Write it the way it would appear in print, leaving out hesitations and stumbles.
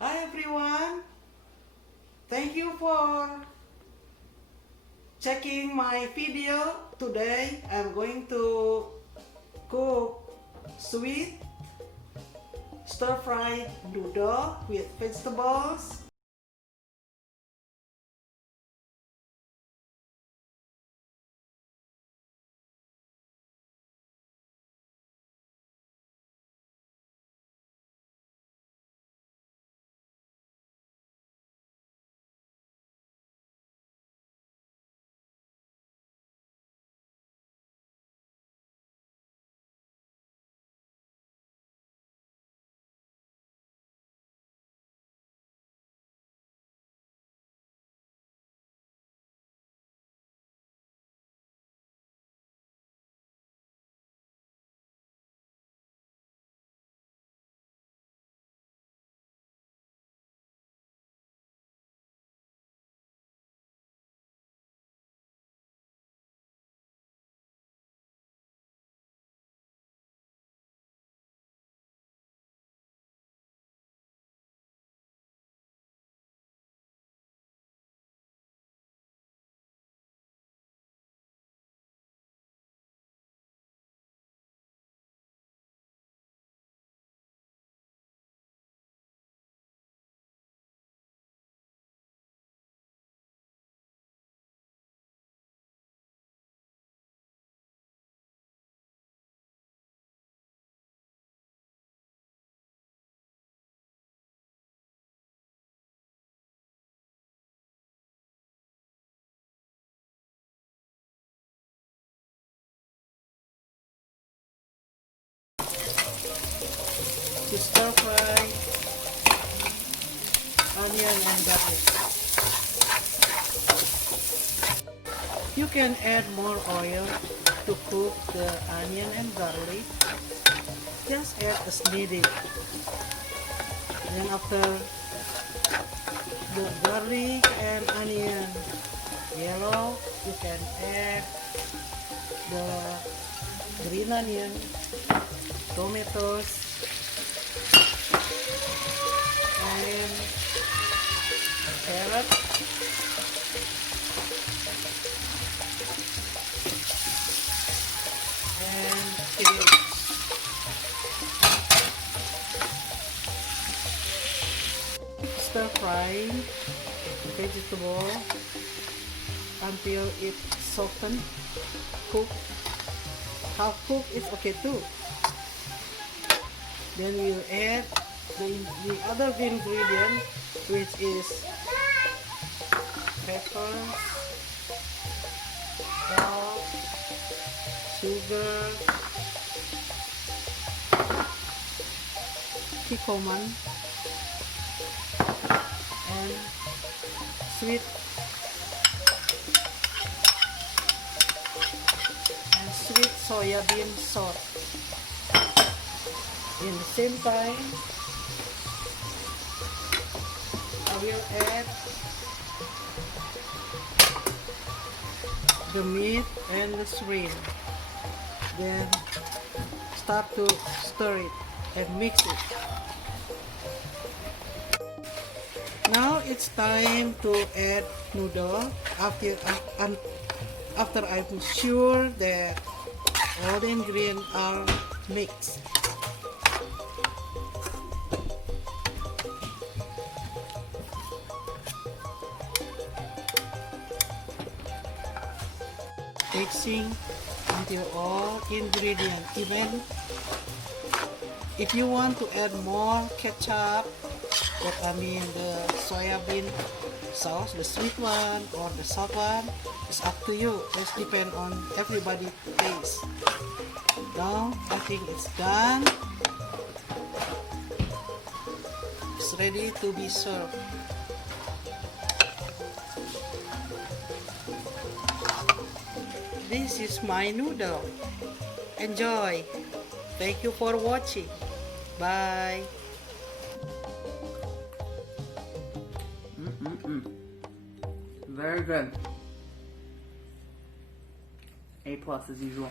Hi everyone, thank you for checking my video. Today I'm going to cook sweet stir-fried noodle with vegetables. To stir fry onion and garlic. You can add more oil to cook the onion and garlic. Just add as needed. Then after the garlic and onion yellow, you can add the green onion, tomatoes, and carrot, and cabbage. Stir frying vegetable until it softens. Cook. Half cook is okay too. Then you add the other ingredient, which is peppers, salt, sugar, cumin, and sweet soya bean sauce. In the same time, I will add the meat and the shrimp. Then start to stir it and mix it. Now it's time to add noodle after I'm sure that all the ingredients are mixed. Mixing until all ingredients even. If you want to add more ketchup, the soybean sauce, the sweet one or the salt one, it's up to you. It depends on everybody's taste. Now I think it's done. It's ready to be served. This is my noodle. Enjoy. Thank you for watching. Bye. Very good. A+ as usual.